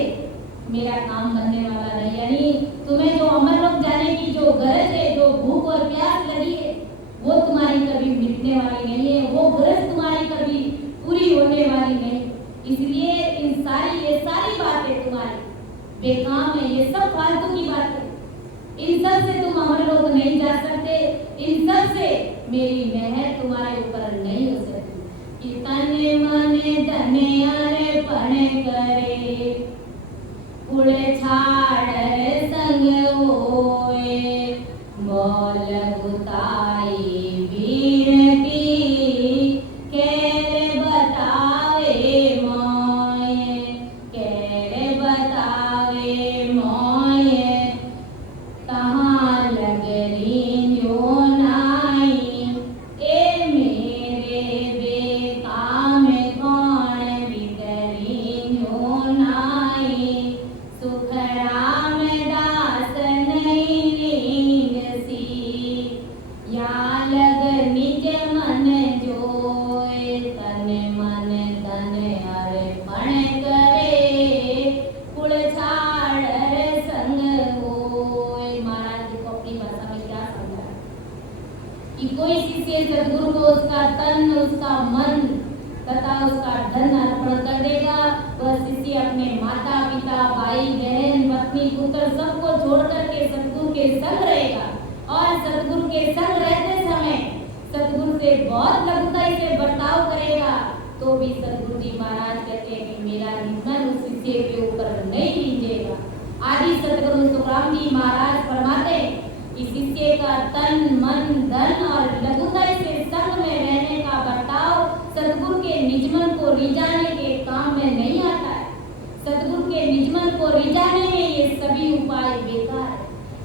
मेरा काम बनने वाला नहीं। यानी तुम्हें जो अमर लोक जाने की जो गरज है, जो भूख और प्यास लगी है, वो तुम्हारी कभी मिटने वाली नहीं है, वो गरज तुम्हारी कभी पूरी होने वाली नहीं। इसलिए इन ये सारी बातें तुम्हारी बेकाम है, ये सब फालतू की बातें, इन सब से तुम अमर लोक नहीं जा सकते, इन सब से मेरी मेहर तुम्हारे ऊपर नहीं हो सकती। कि तने मने धने अर्पण करे, कुल छाड़ संग होए, मोल बुताई वीरती, कैर बतावे मोए, कैर बतावे मोए, कहाँ लग रींजो नाई, ए मेरे बेकाम कौन बिगरींजो नाई, सुख रामदास नहीं रींजसी, या लग निज मन जोए, तन मन धन अर्पण करे, कुल छाड़ संग होए। महाराज जी को अपनी भाषा में क्या समझाया कि कोई शिष्य सदगुरु को उसका तन, उसका मन तथा उसका धन अर्पण कर देगा, वह शिष्य अपने माता पिता, भाई बहन, पत्नी, पुत्र सबको छोड़ करके सदगुरु के संग रहेगा। और सदगुरु के संग रहते समय सदगुरु से बहुत लघुताई से बर्ताव करेगा, तो भी सदगुरु जी महाराज कहते हैं कि मेरा निधन उस शिष्य के ऊपर नहीं लीजिएगा। आदि सदगुरु सुखराम जी महाराज फरमाते कि शिष्य का तन मन धन और लघुताई से संग में रहने का बर्ताव सदगुरु के निजमन को रिझाने के काम में नहीं आता है। सदगुरु के निजमन को रिझाने में ये सभी उपाय बेकार है।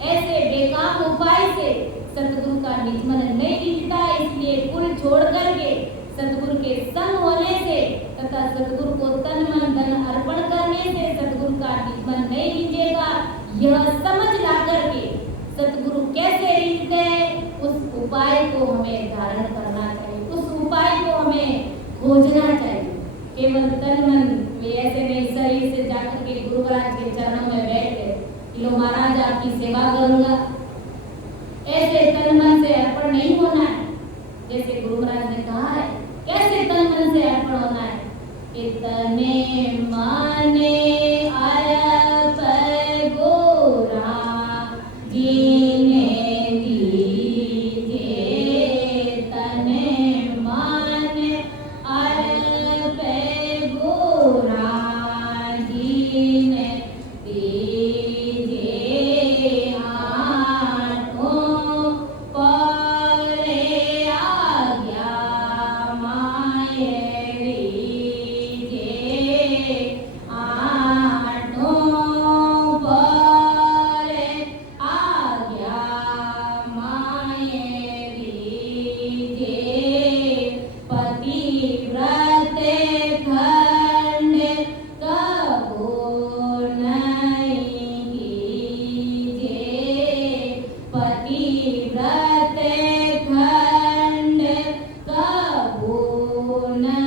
ऐसे बेकार उपाय से सदगुरु का निजमन नहीं रिझता, इसलिए कुल छोड़ करके सदगुरु के संग होने से तथा सदगुरु को तन मन धन अर्पण करने से सदगुरु का निजमन नहीं रिझेगा। यह समझ ला करके सदगुरु कैसे रिझते हैं, उस उपाय को हमें धारण करना चाहिए, उस उपाय को हमें खोजना चाहिए। केवल तन मन वे ऐसे नहीं शरीर से जाकर के गुरु महाराज के चरणों में बैठ गए कि लो महाराज आपकी सेवा करूंगा, ऐसे तन मन से अर्पण नहीं होना है। जैसे गुरु महाराज ने कहा है, कैसे तन मन से अर्पण होना है कि तने माने अर्पण गोरा जीने दीजे, तने माने अर्पण गोरा जीने दीजे, आठों परे आज्ञा माये रीजे, आठों परे आज्ञा माये रीजे, पतिव्रत खंड कबो नहीं कीजे, पतिव्रत खंड कबो नहीं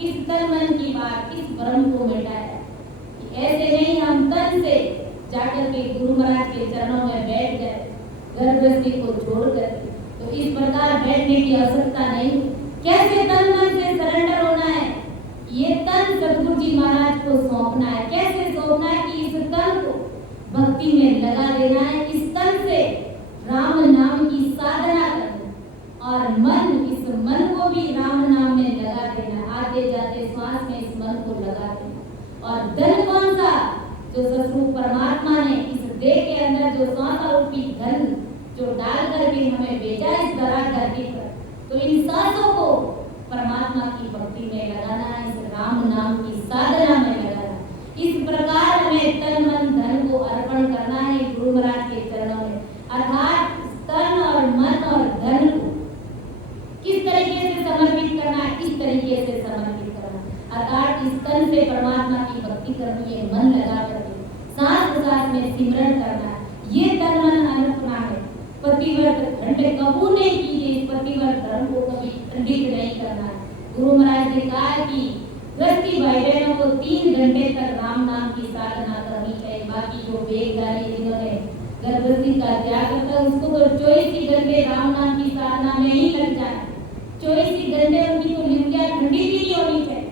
किस तन मन की बात, किस भ्रम को मिटाया। ऐसे नहीं हम तन से जाकर के गुरु महाराज के चरणों में बैठ गए, घर गृहस्थी को छोड़कर। तो इस प्रकार बैठने की आवश्यकता नहीं। कैसे तन मन से सरेंडर होना है, ये तन सदगुरु जी महाराज को सौंपना है। कैसे सौंपना है कि इस तन को भक्ति में लगा देना है, इस तन से राम नाम की साधना करना और इस मन को भी राम नाम में लगा देना। आते जाते श्वास में इस मन को लगा देना। और धन कौन सा, जो सतरूप परमात्मा ने इस देह के अंदर जो सांस रूपी धन जो डाल करके हमें भेजा इस धरा धरती पर, तो इन सांसों को परमात्मा की भक्ति में लगाना है, इस राम नाम की साधना में लगाना। इस प्रकार हमें तन मन धन को अर्पण करना है गुरु महाराज के चरणों में। अर्थात तन और मन और धन को किस तरीके से समर्पित करना है, इस तरीके से समर्पित करना। अर्थात इस तन से परमात्मा की भक्ति करनी है, मन लगा करके सांस प्रसाद में सिमरन करना है। ये तन मन अनुपना है। पतिव्रत खंड कबू नहीं कीजिए, इस पतिव्रत धर्म को कभी खंडित नहीं करना है। गुरु महाराज ने कहा कि गृहस्थी भाई बहनों को 3 घंटे तक राम नाम की साधना करनी चाहिए। बाकी जो बेगारी जिन्होंने गृहस्थी का त्याग करता है उसको तो 24 घंटे राम नाम की साधना में ही लग जाए। 24 घंटे उनकी तो निंदा खंडित ही नहीं होनी चाहिए।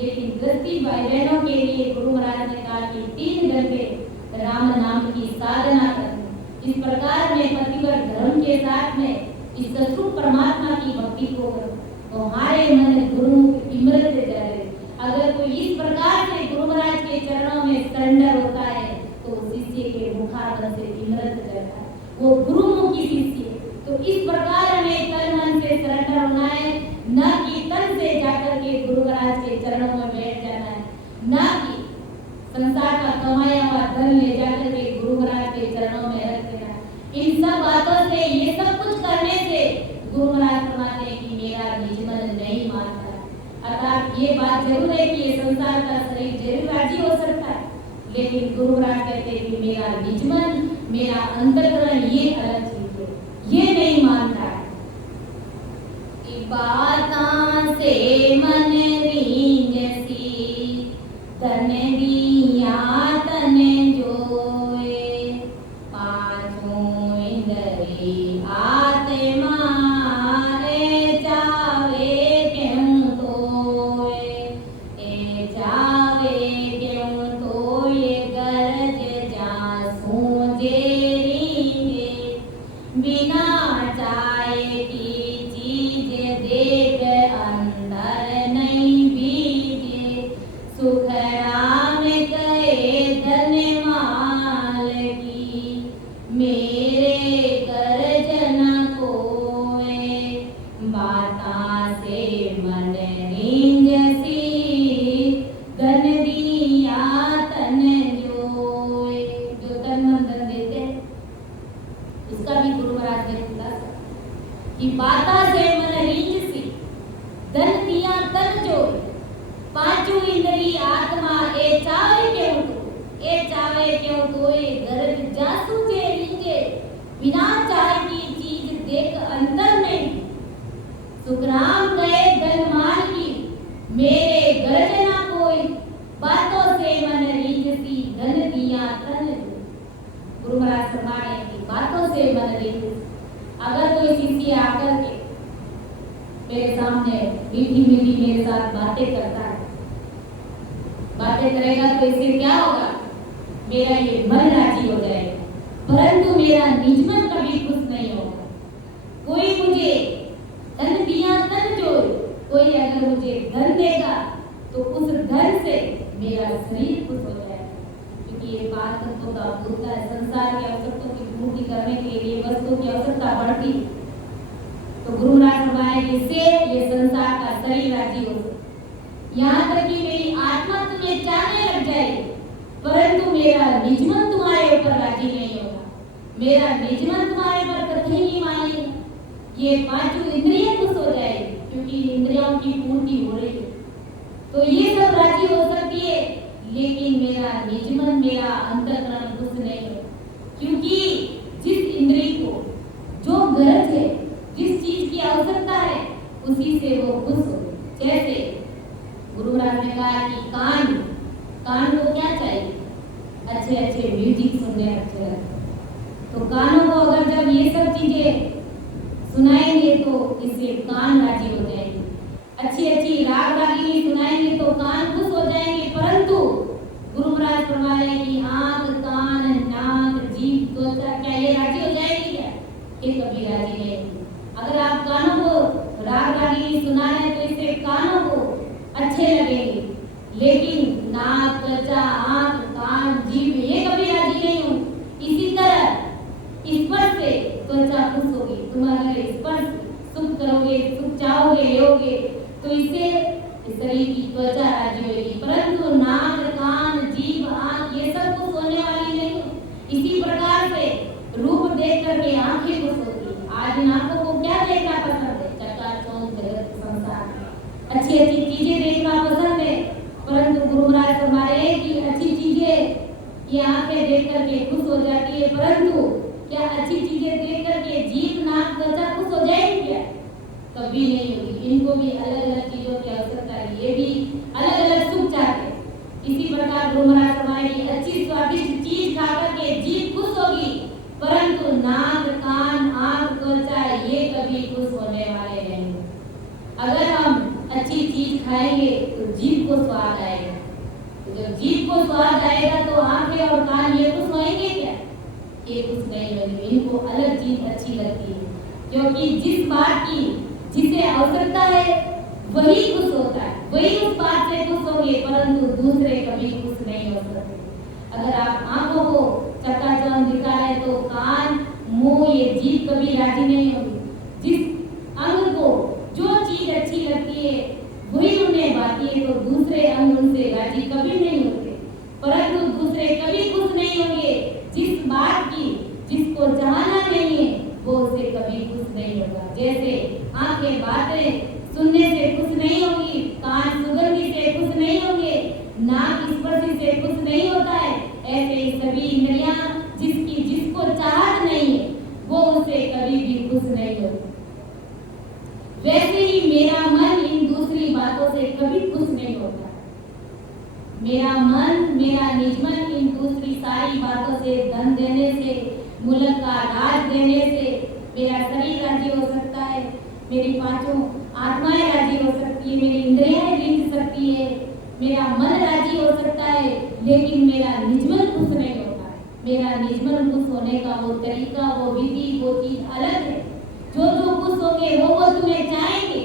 लेकिन गृहस्थी भाई बहनों के लिए गुरु महाराज ने कहा कि 3 घंटे राम नाम की साधना करनी। इस प्रकार में पतिव्रत धर्म के साथ में इस सतरूप परमात्मा की भक्ति को तो हमारे मन गुरु इमृत जाए। अगर कोई इस प्रकार से गुरु महाराज के चरणों में सरेंडर होता है तो शिष्य के मुखारबंद से इमृत जाता है, वो गुरुमुखी शिष्य। तो इस प्रकार हमें तन मन से सरेंडर होना है, न कि तन से जाकर के गुरु महाराज के चरणों में बैठ जाना है, न कि संसार का कमाया हुआ धन ले जाकर के गुरु महाराज के चरणों में रख देना। इन सब बातों से, ये सब कुछ करने से गुरु महाराज फरमाते हैं कि मेरा निज मन नहीं मानता। अर्थात ये बात जरूर है कि ये संसार का शरीर जरूर राजी हो सकता है, लेकिन गुरु महाराज कहते हैं कि मेरा निज मन, मेरा अंतःकरण ये अलग चीज है, ये नहीं मानता है। बातां से मन रींजसी तन दिया तन जोए, पांचों इंद्री आत्मा रे जावे क्यों तोए, ए जावे क्यों तोए गरज जासूं जेरींगे, बिना चाहे की चीज देख अंदर नहीं बीजे, सुख राम कहे धन माल की, मेरे कर्ज न कोए, बाता से मन रींजसी धन दिया तन जोए। जो तन मन धन देते हैं इसका भी गुरु महाराज ने खुलासा कि बाता से मन रींजसी धन दिया तन जोए, पांचों इंद्री आत्मा ए चावे क्यों तो, ए चावे क्यों तो ए गरज जासू जे रींगे, बिना चाहे की चीज देख अंदर नहीं, सुखराम गए धन माल की, मेरे गरज ना कोई, बातों से मन रींजसी धन दिया तन जो। गुरु महाराज फरमाए कि बातों से मन रींजसी। अगर कोई शिष्य आकर के मेरे सामने मीठी मीठी मेरे साथ बातें करता है, बातें करेगा तो इससे क्या होगा, मेरा ये मन राजी हो जाएगा, परंतु मेरा निज मन कभी खुश नहीं होगा। कोई मुझे धन दिया तन जो, कोई अगर मुझे धन देगा तो उस धन से मेरा शरीर खुश हो जाएगा। क्योंकि ये बात तो भूलता है, संसार की आवश्यकताओं की पूर्ति करने के लिए वस्तु की आवश्यकता बढ़ती, तो गुरु महाराज फरमाए कि इससे ये संसार का शरीर राजी हो, यहाँ तक कि मेरी आत्मा तुम्हें चाहने लग जाएगी, परंतु मेरा निज मन तुम्हारे ऊपर राजी नहीं होगा, मेरा निज मन तुम्हारे पर कभी नहीं मानेगा। ये पांचों इंद्रियां खुश हो जाएगी क्योंकि इंद्रियों की पूर्ति हो रही है, तो ये सब राजी हो सकती है, लेकिन मेरा निज मन, मेरा अंतःकरण खुश नहीं हो। क्योंकि जिस इंद्रिय को जो गरज है, जिस चीज की आवश्यकता है, उसी से वो खुश हो। जैसे महाराज ने कहा कि कान को क्या चाहिए? अच्छे अच्छे म्यूजिक सुनने अच्छे लगते। तो कानों को अगर जब ये सब चीजें सुनाएंगे तो इससे कान राजी हो जाएंगे। अच्छी अच्छी राग रागिनी सुनाएंगे तो कान खुश हो जाएंगे। परंतु गुरु महाराज फरमा रहे हैं कि आंख, कान, नाक, जीभ, त्वचा क्या ये राजी हो जाएगी क्या? ये कभी राजी नहीं होगी। अगर आप कानों को राग रागिनी सुना रहे हैं तो इससे कानों को अच्छे लगेंगे, लेकिन नाक, त्वचा, आंख, कान, जीभ ये कभी राजी नहीं होंगे। इसी तरह स्पर्श से त्वचा खुश होगी। तुम अगर स्पर्श सुख करोगे, सुख चाहोगे, लोगे तो इससे शरीर की त्वचा राजी होगी। परंतु नाक, कान, जीभ, आंख ये सब कुछ होने वाली नहीं। इसी प्रकार से रूप देख करके आंखें खुश होती है। आज इन आंखों को क्या देखना पसंद है? चकाचौंध जगत संसार, अच्छी अच्छी चीजें देखना पसंद है। परंतु गुरु महाराज फरमा रहे हैं कि अच्छी चीजें ये आंखें देख करके खुश हो जाती है, परंतु क्या अच्छी चीजें देख करके जीभ, नाक, त्वचा खुश हो जाएगी क्या? कभी नहीं होगी। इनको भी अलग अलग चीजों की आवश्यकता है, ये भी अलग अलग सुख चाहते हैं। इसी प्रकार गुरु महाराज फरमाए कि अच्छी स्वादिष्ट चीज खा करके जीभ खुश होगी, परंतु नाक, कान, आंख, त्वचा ये कभी खुश होने वाले नहीं। अगर हम अच्छी चीज खाएंगे तो जीभ को स्वाद आएगा। तो जब जीभ को स्वाद आएगा तो आंखें और कान ये खुश होंगे क्या? ये कुछ नहीं होगी। इनको अलग चीज अच्छी लगती है, क्योंकि जिस बात की जिसे आवश्यकता है वही खुश होता है, वही उस बात से खुश होंगे, परंतु दूसरे कभी खुश नहीं हो सकते। अगर आप आंखों को चकाचौंध दिखा रहे तो कान, मुंह ये जीभ कभी राजी नहीं होगी। जिस अंग को जो चीज अच्छी लगती है वही उन्हें बाकी है, तो दूसरे अंग उनसे राजी कभी नहीं होते। परंतु दूसरे कभी खुश नहीं होंगे जिस बात की जिसको चाहना नहीं है वो उसे कभी खुश नहीं होगा। जैसे आंखें बातें सुनने से खुश नहीं होंगी, कान सुगंधी से खुश नहीं होंगे, नाक स्पर्श से खुश नहीं होता है, ऐसे सभी इंद्रियां जिसकी जिसको चाहत नहीं है वो उसे कभी भी खुश नहीं होती। वैसे ही मेरा मन इन दूसरी बातों से कभी खुश नहीं होता। मेरा मन, मेरा निज मन इन दूसरी सारी बातों से, धन देने से, मुल्क का राज देने से मेरा शरीर राजी हो सकता है, मेरी पांचों आत्माएं राजी हो सकती है, मेरी इंद्रियां जीत सकती है, मेरा मन राजी हो सकता है, लेकिन मेरा निज मन खुश नहीं होता है। मेरा निज मन खुश होने का वो तरीका, वो विधि, वो चीज अलग है। जो खुश होंगे वो तुम्हें चाहेंगे,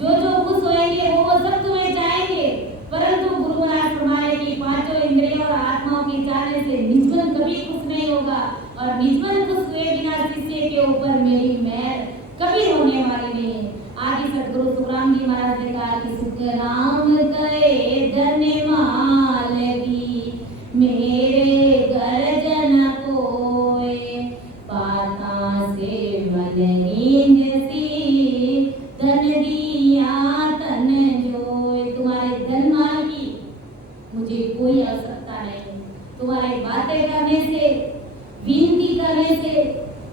जो खुश होंगे वो सब तुम्हें चाहेंगे। परंतु गुरु महाराज फरमाए कि पांचों इंद्रियों और आत्माओं के चाहने से निज मन कभी खुश नहीं होगा, और निज मन खुश हुए बिना शिष्य के ऊपर मेरी मेहर कभी होने वाली नहीं है। आदि सदगुरु सुखराम जी महाराज ने कहा कि सुख राम कहे धन मालवी, मेरे गर्जन कोय, पाता से मन नींद सी, धन दिया तन जोय। तुम्हारे धन माल की मुझे कोई आवश्यकता नहीं है। तुम्हारे बातें करने से, विनती करने से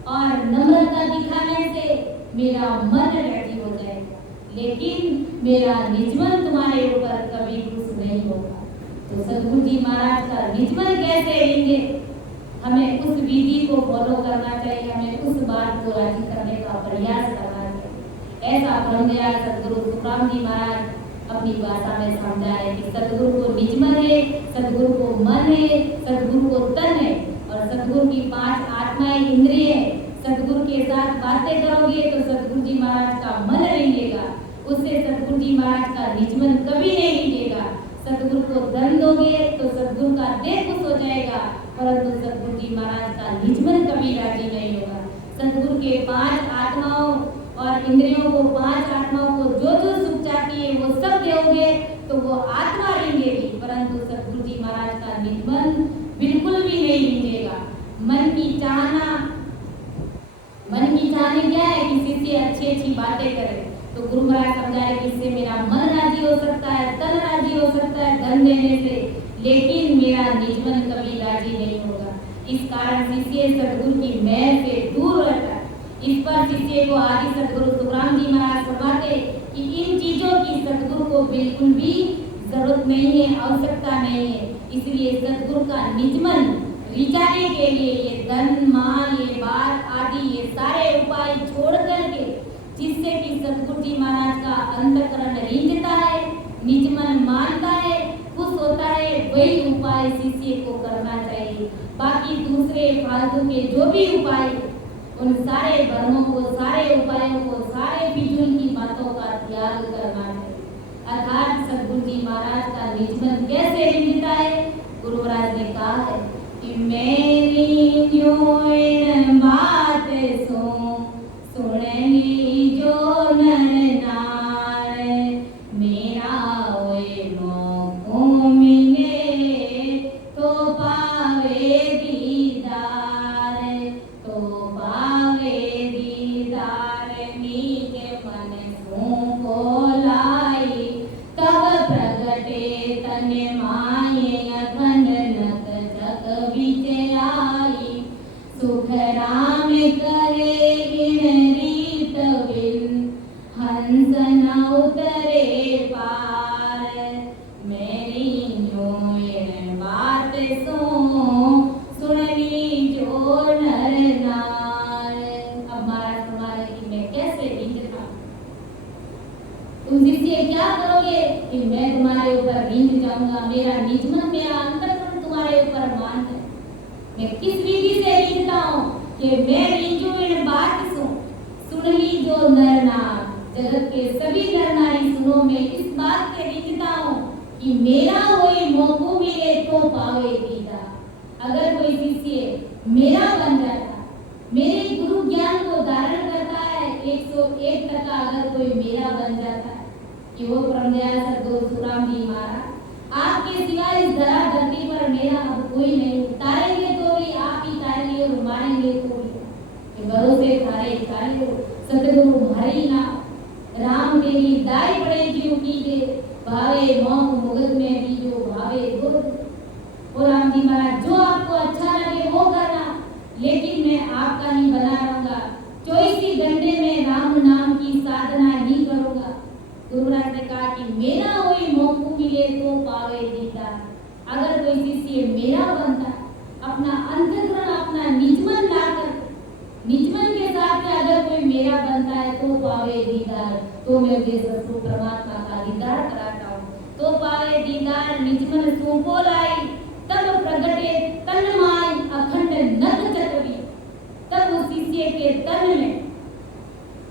और नम्रता दिखाने से मेरा मन राजी हो जाएगा, लेकिन मेरा निज मन तुम्हारे ऊपर कभी खुश नहीं होगा। तो सदगुरु जी महाराज का निज मन कैसे लेंगे? हमें उस विधि को फॉलो करना चाहिए, हमें उस बात को राजी करने का प्रयास करना चाहिए। ऐसा ब्रह्मदयाल सदगुरु सुखराम जी महाराज अपनी भाषा में समझा है कि सदगुरु को निज मन है, सदगुरु को मन है, सदगुरु को तन है, और सदगुरु की पांच आत्माएं इंद्रिय है। सदगुरु के साथ बातें करोगे तो सदगुरु जी महाराज का मन रहेगा, उससे सदगुरु जी महाराज का निज मन कभी नहीं हिलेगा। सदगुरु को धन दोगे तो सदगुरु का देह खुश हो जाएगा, परंतु सदगुरु जी महाराज का निज मन कभी राजी नहीं होगा। सदगुरु के पांच आत्माओं और इंद्रियों को, पांच आत्माओं को जो सुख चाहती है वो सब दोगे तो वो आत्मा रहेंगी, परंतु सदगुरु जी महाराज का निज मन बिल्कुल भी नहीं हिलेगा। मन की चाहना क्या है कि शिष्य अच्छी अच्छी बातें करे, तो गुरु महाराज समझा रहे कि इससे मेरा मन राजी हो सकता है, तन राजी हो सकता है धन देने से, लेकिन मेरा निज मन कभी राजी नहीं होगा। इस कारण शिष्य सदगुरु की मेहर से दूर रहता है। इस पर शिष्य को आदि सदगुरु सुखराम जी महाराज फरमाते कि इन चीजों की सदगुरु को बिल्कुल भी जरूरत नहीं है, आवश्यकता नहीं है। इसलिए सदगुरु का निजमन रिझाने के लिए ये धन मान, ये बात आदि, ये सारे उपाय छोड़ करके जिससे कि सदगुरु जी महाराज का अंतःकरण रिझता है, निजमन मानता है, खुश होता है, वही उपाय शिष्य को करना चाहिए। बाकी दूसरे फालतू के जो भी उपाय, उन सारे भ्रमों को, सारे उपायों को, सारे फिजूल की बातों का त्याग करना चाहिए। अर्थात सदगुरु जी महाराज का निजमन कैसे रिझता है? गुरु महाराज ने कहा है कि मेरी जो बात सुनली जो नर नार, मेरा ओए मोको मिले तो पावे दीदार, तो पावे दीदार, मीके मन सो को लाई, तब प्रगटे तने माये अखंड नक जग विच आई, सुख राम करे गिनरीत बिन, हंस न उतरे पार, मेरी जो बात सुनली जो नर नार। अब महाराज फरमाए कि मैं कैसे रिझता, तुम शिष्य क्या करोगे कि मैं तुम्हारे ऊपर रिझ जाऊंगा, मेरा निजमन, मेरा अंतःकरण तुम्हारे ऊपर मान है। मैं किस विधि से रिझता हूँ कि मैं रिझूं इन बात सुनली जो नर नार, जगत के सभी नर नारी सुनो, मैं इस बात से रिझता हूँ कि मेरा कोई मौको मिले तो पावे दीदार। अगर कोई शिष्य मेरा बन जाता, मेरे गुरु ज्ञान को धारण करता है, 101% अगर कोई मेरा बन जाता है कि वो परमदयाल सद्गुरु सुखराम जी महाराज, आपके सिवाय इस धरा धरती पर मेरा अब कोई नहीं, तारेंगे तो भी आप ही तारेंगे और मारेंगे तो भी भरोसे थारे तारे हो, सतगुरु हरि नाम राम तेरी दाई पड़ेगी उनकी दे, भावे मौत मुगत में भी जो भावे वो। और राम जी महाराज जो आपको अच्छा लगे वो करना, लेकिन मैं आपका ही बना रहूंगा, 24 घंटे में राम नाम की साधना ही करूंगा। गुरु महाराज ने कहा कि मेरा कोई मौका मिले तो पावे दीदार। अगर कोई शिष्य मेरा बनता, अपना अंतःकरण, अपना निजमन लाकर, निजमन के साथ में अगर कोई मेरा बनता है तो पावे दीदार, तो मैं उसे सतगुरु परमात्मा का दीदार कराता हूँ, तो पावे दीदार निजमन सूको लाई, तब प्रगटे तन माय अखंड नग चतवी। तब उस शिष्य के तन में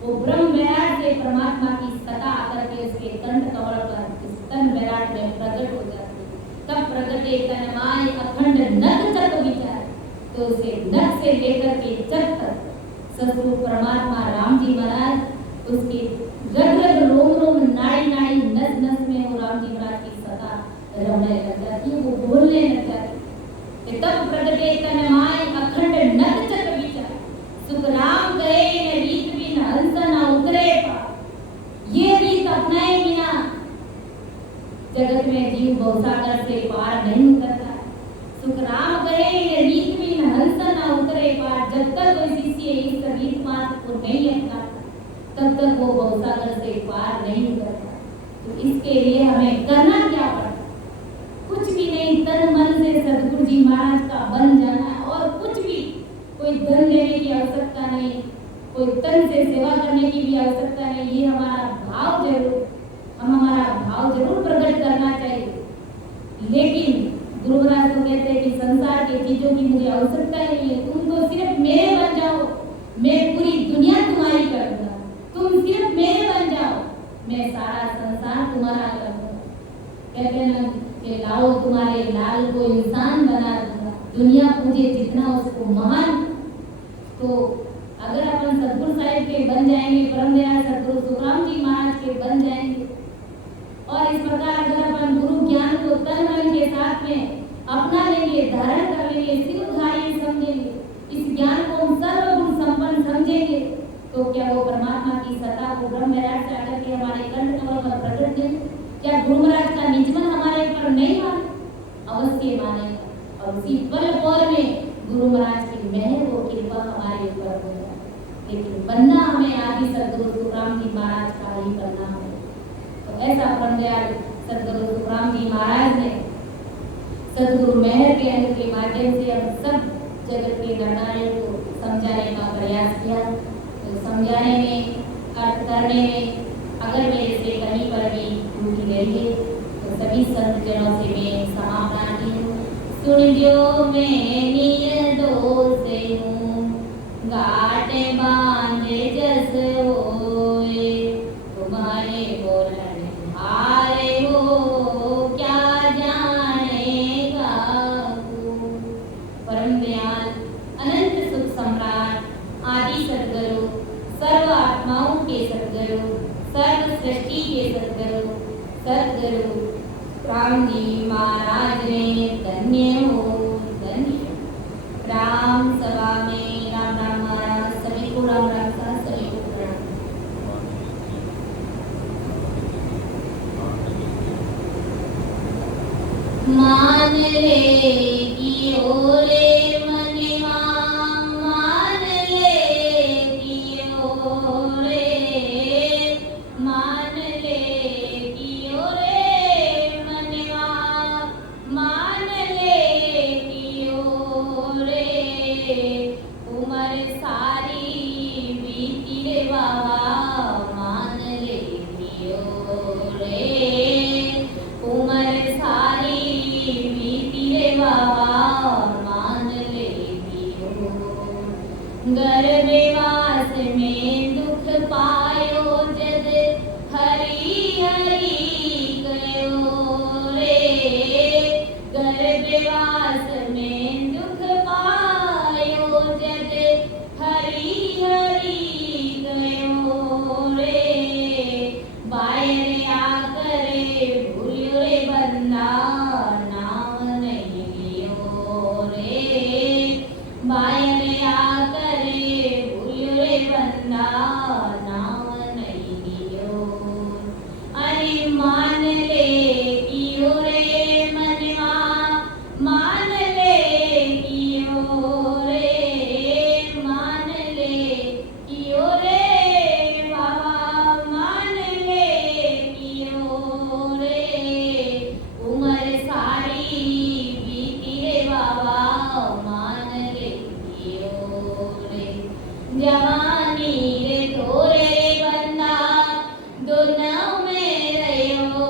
वो ब्रह्म विराट से परमात्मा की सत्ता आकर के उसके कंठ कमल पर इस तन विराट में प्रकट हो जाती है। तब प्रगटे तन माय अखंड नग चत विचार, तो उसे नग से लेकर के चत तक सतगुरु परमात्मा राम जी महाराज उसके रग रग रोम रोम नाड़ी नाड़ी नस नस में वो राम जी महाराज की सत्ता रमने लग जाती है, वो बोलने लग जाती है। तब प्रगटे तन माय अखंड नग चत विचार, सुख राम कहे न रीत बिन हंस न उतरे पार। ये रीत अपनाए बिना जगत में जीव भवसागर से पार नहीं उतरता। सुख राम कहे न रीत बिन हंस न उतरे पार। जब तक कोई शिष्य इस रीत मार्ग को नहीं अपनाता, तब तक वो भवसागर से पार नहीं उतरता। तो इसके लिए हमें करना क्या पड़ता? कुछ भी नहीं, तन मन से सतगुरु जी महाराज का बन जाना है। और कुछ भी, कोई धन देने की आवश्यकता नहीं, कोई तन से सेवा करने की भी आवश्यकता नहीं। ये हमारा भाव जरूर, हमारा भाव जरूर प्रकट करना चाहिए। लेकिन गुरु महाराज तो कहते हैं कि संसार के चीजों की मुझे आवश्यकता नहीं है, तुम तो सिर्फ मेरे बन जाओ, मैं पूरी दुनिया तुम्हारी कर दूंगा। तुम सिर्फ मेरे बन जाओ, मैं सारा संसार तुम्हारा कर दूंगा। कहते हैं कि लाओ तुम्हारे लाल को इंसान बना दूंगा, दुनिया पूजे जितना उसको महान। तो अगर अपन सतगुरु साहिब के बन जाएंगे, परमदयाल सतगुरु सुखराम जी महाराज के बन जाएंगे, और इस प्रकार अगर अपन गुरु ज्ञान को तन मन के साथ में अपना लेंगे, धारण कर लेंगे, सिरधारी समझेंगे, इस ज्ञान को हम सर्वगुण संपन्न समझेंगे, तो क्या वो परमात्मा की सत्ता को ब्रह्म विराट से आकर के हमारे कंठ कमल पर प्रकट देंगे? क्या गुरु महाराज का निजमन हमारे ऊपर नहीं माने? अवश्य मानेगा। और उसी पल पल में गुरु महाराज की मेहर वो कृपा हमारे ऊपर हो जाए। लेकिन बनना हमें आदि सदगुरु सुखराम जी महाराज का ही बनना है। तो ऐसा परम दयाल सदगुरु सुखराम जी महाराज ने सदगुरु मेहर के अंग के माध्यम से हम सब जगत के नरनारियों को समझाने का प्रयास किया। तो समझाने में, अर्थ करने में अगर मेरे से कहीं पर भी त्रुटि गई है तो सभी संत जनों से मैं क्षमा प्रार्थी हूँ। सुन जो मैं निर्दोष हूँ, गाट बांधे जस होए, तुम्हारे बोलन हारे हो क्या जानेगा को। परम दयाल अनंत सुख सम्राट आदि सद्गुरु, सर्व आत्माओं के सद्गुरु, सर्व सृष्टि के सद्गुरु राम जी महाराज ने धन्य हो धन्य। राम सभा में राम राम महाराज सभी को राम राम सा सभी को प्रणाम। मान ले कि ओरे मनवा, मान ले कि ओरे, मान ले कि ओरे मनवा, मान ले कि ओरे, उमर सारी बीती रे बाबा, मान ले कि ओरे, उमर सारी बीती रे बाबा, मान ले कि ओर। गर्भवास में दुख पायो जद, हरि हरि कयो रे, गर्भवास में दुख पायो जद, हरि हरि कयो रे, बाहर आकर भूलियो रे बंदा, नाम नहीं लियो रे, बाहर आकर भूलियो रे बंदा, नाम नहीं लियो। अरे मान ले कि ओरे मनवा, मान ले कि ओरे, मान ले कि ओरे बाबा, मान ले कि ओरे, उमर सारी बीती रे बाबा, मान ले कि ओरे, जवानी रे थोरे बंदा, दोनों में रहो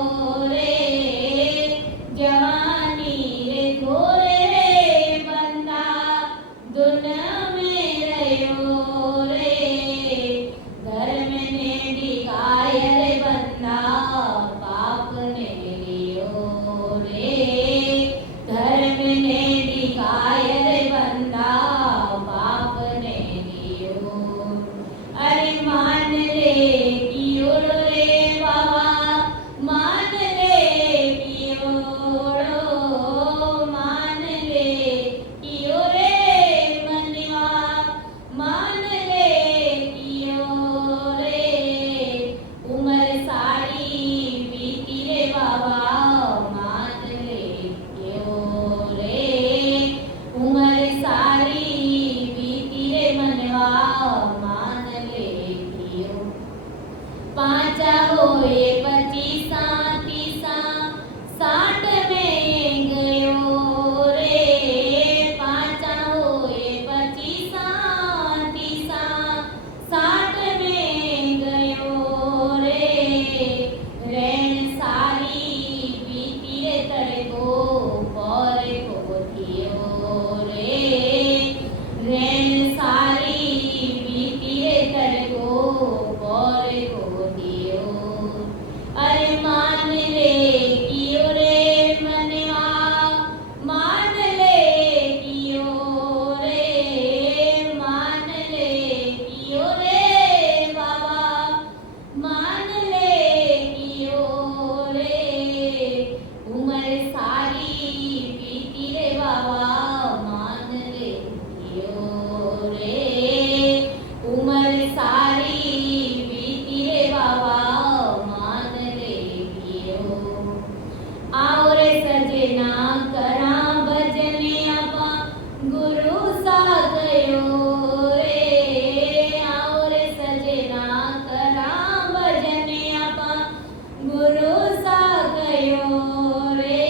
कयो रे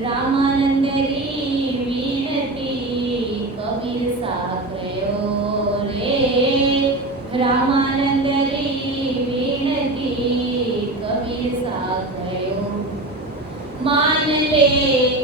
रामानंद री विनती कबीर सा कयो रे रामानंद री विनती कबीर सा कयो मान ले